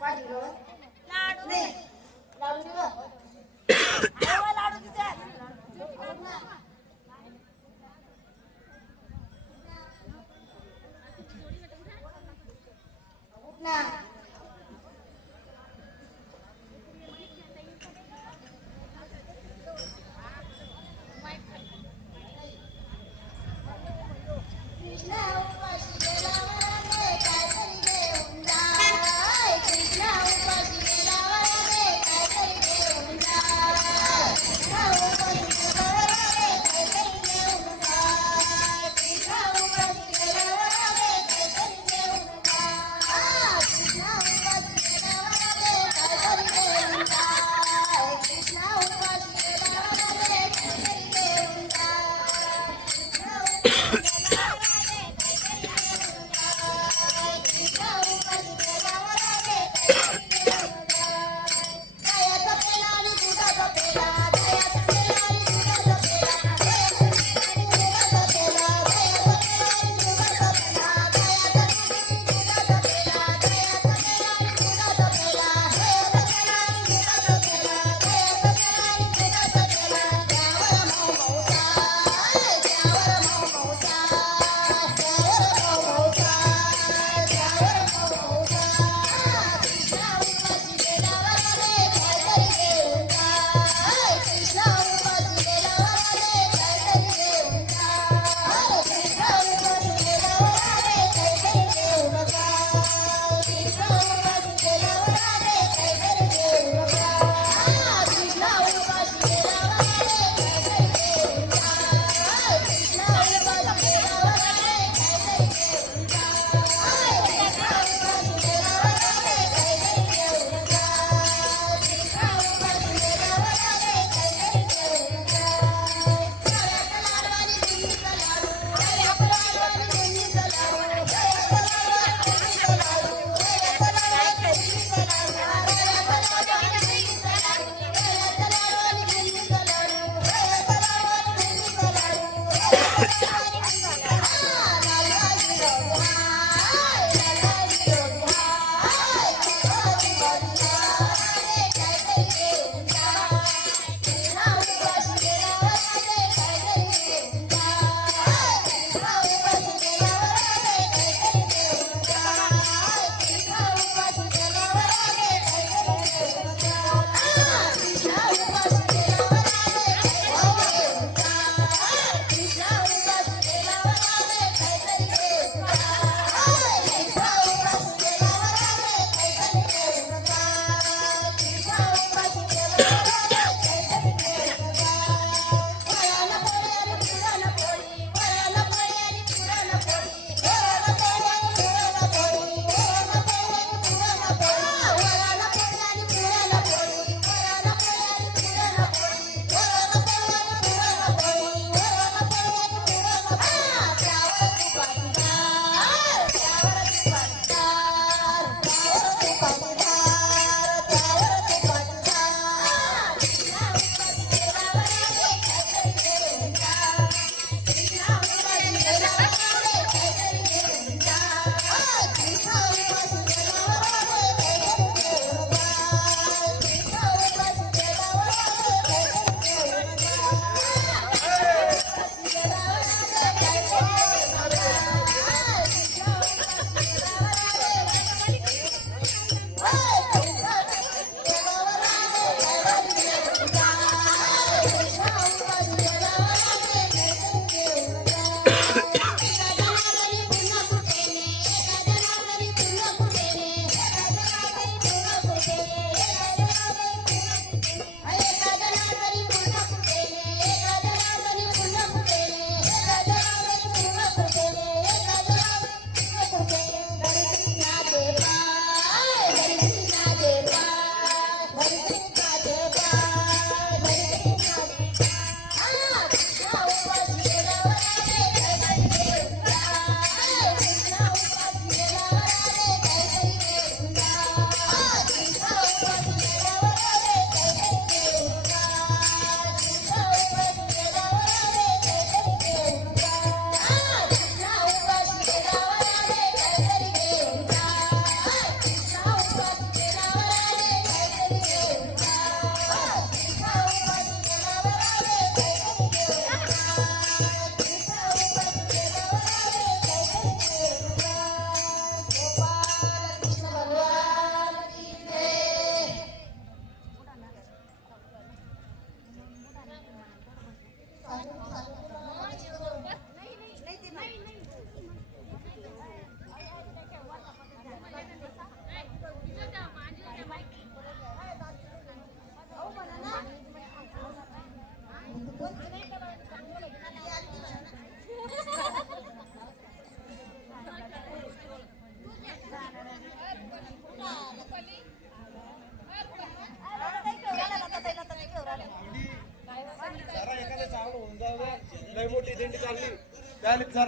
빠지고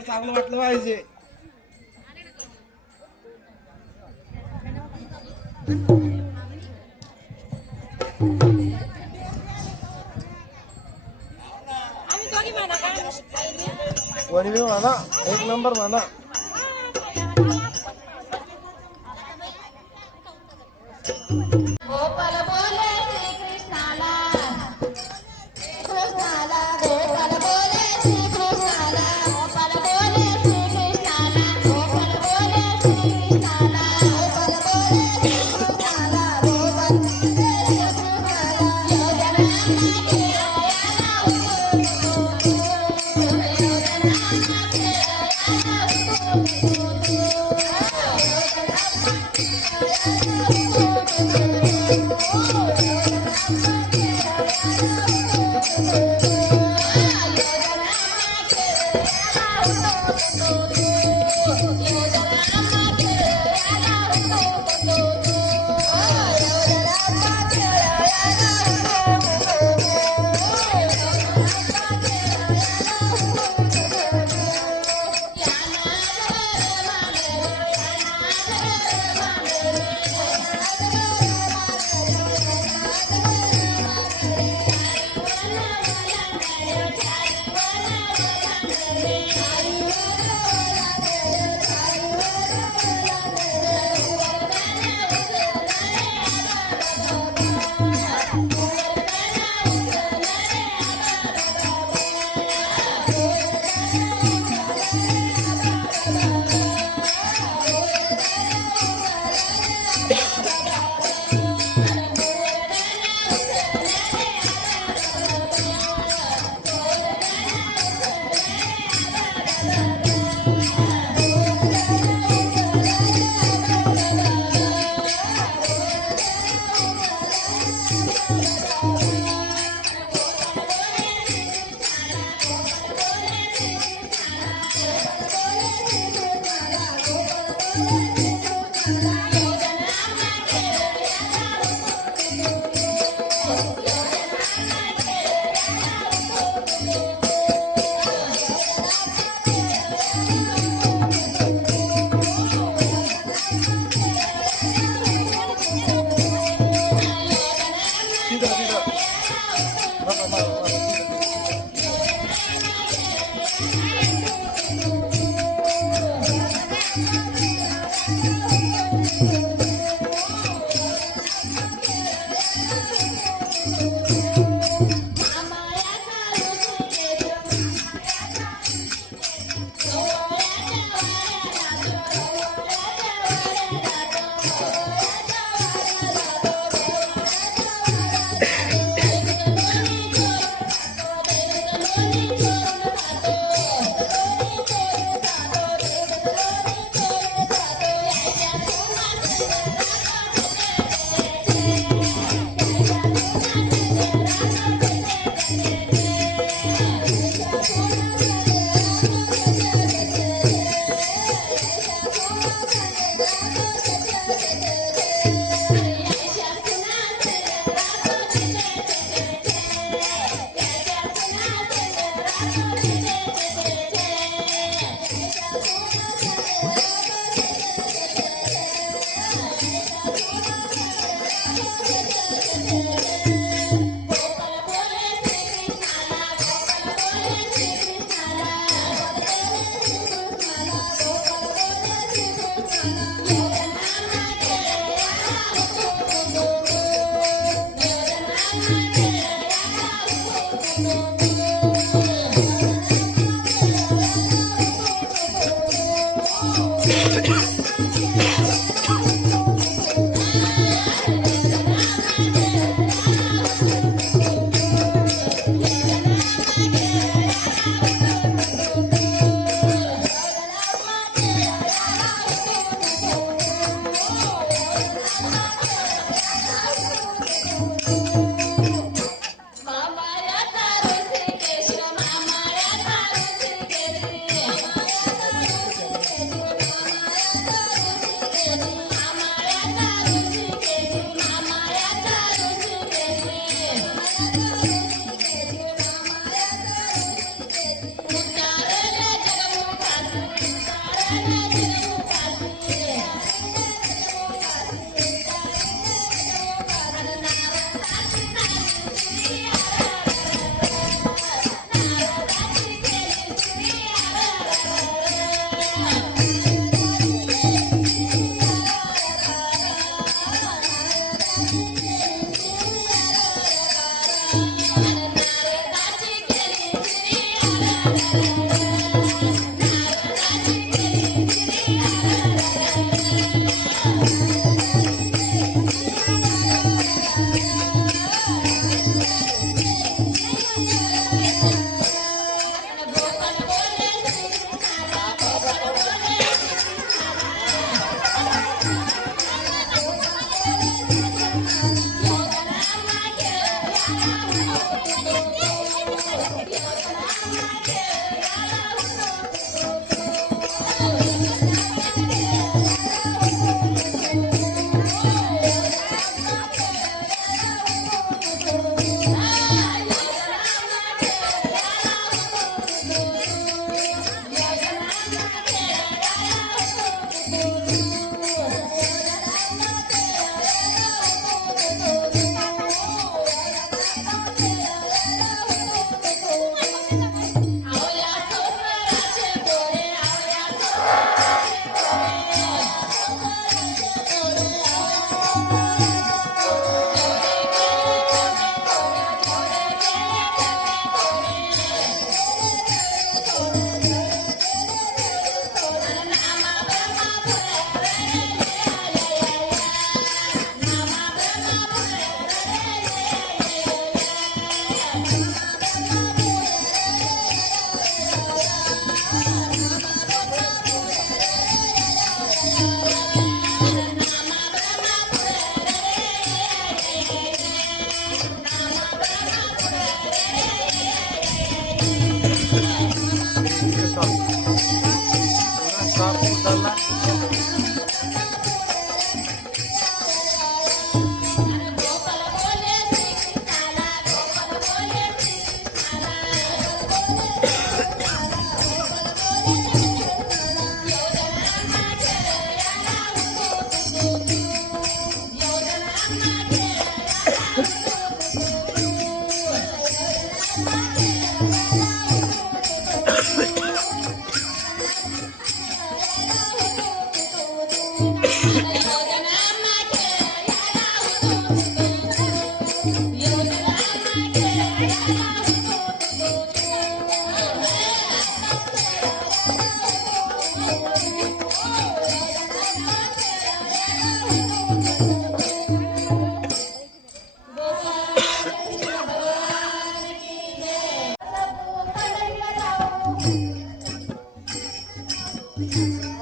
चांगलं वाटलं पाहिजे. म्हणा एक नंबर म्हणा. うん。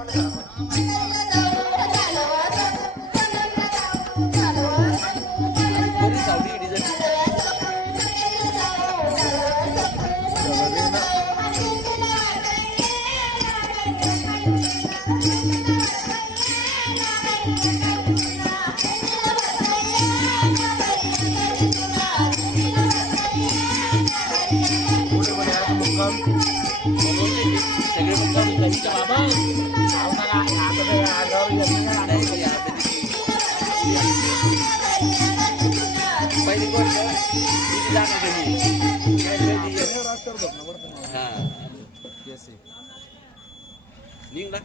Oh, நீங்களா?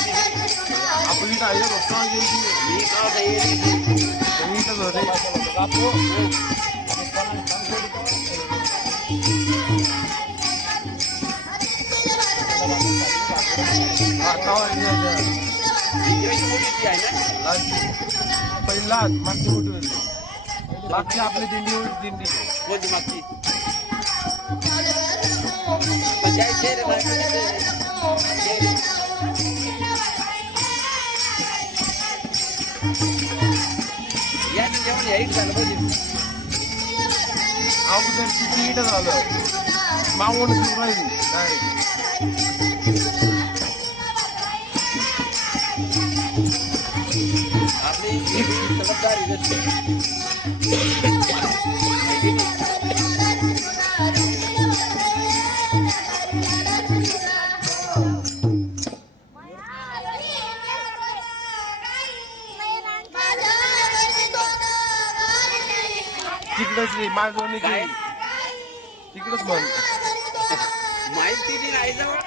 आपली टायर रस्ता मी का येईल इथंच होते हा, तवा आहे ना पहिला मागची मोठी बाकी आपली दिंडी उठ दिंडी. कोणती मागची? पण जेवण यायला झालं पाहिजे अगोदर तिची इथं झालं मागून सुरू राहिली नाही आपली जबाबदारी मागवणी काय? तिकडच म्हण माहिती ती नाही जवळ.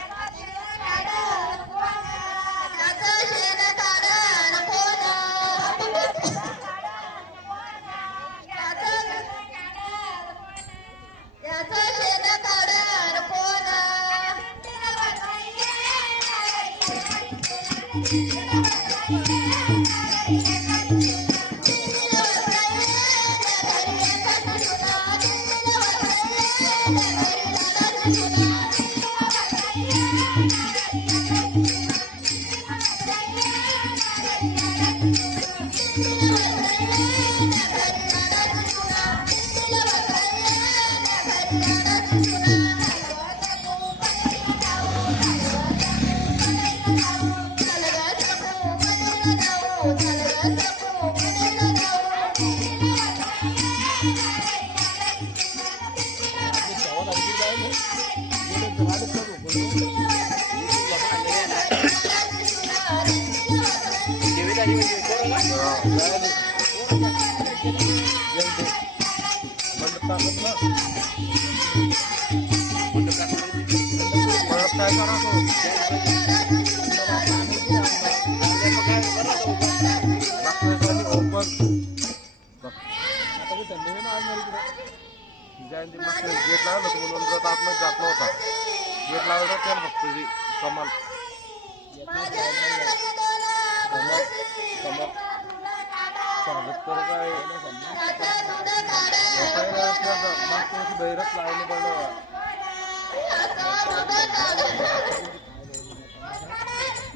Yeah. गेट लावलं होतं म्हणून रथ आतमध्ये जात नव्हता. गेट लावलं त्याला फक्त हे कमाल. कमाल स्वागत करत आहे मागच्या वर्षी बहिरच लावले पण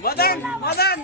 मदन मदन.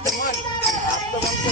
তোমার আত্মবন্ত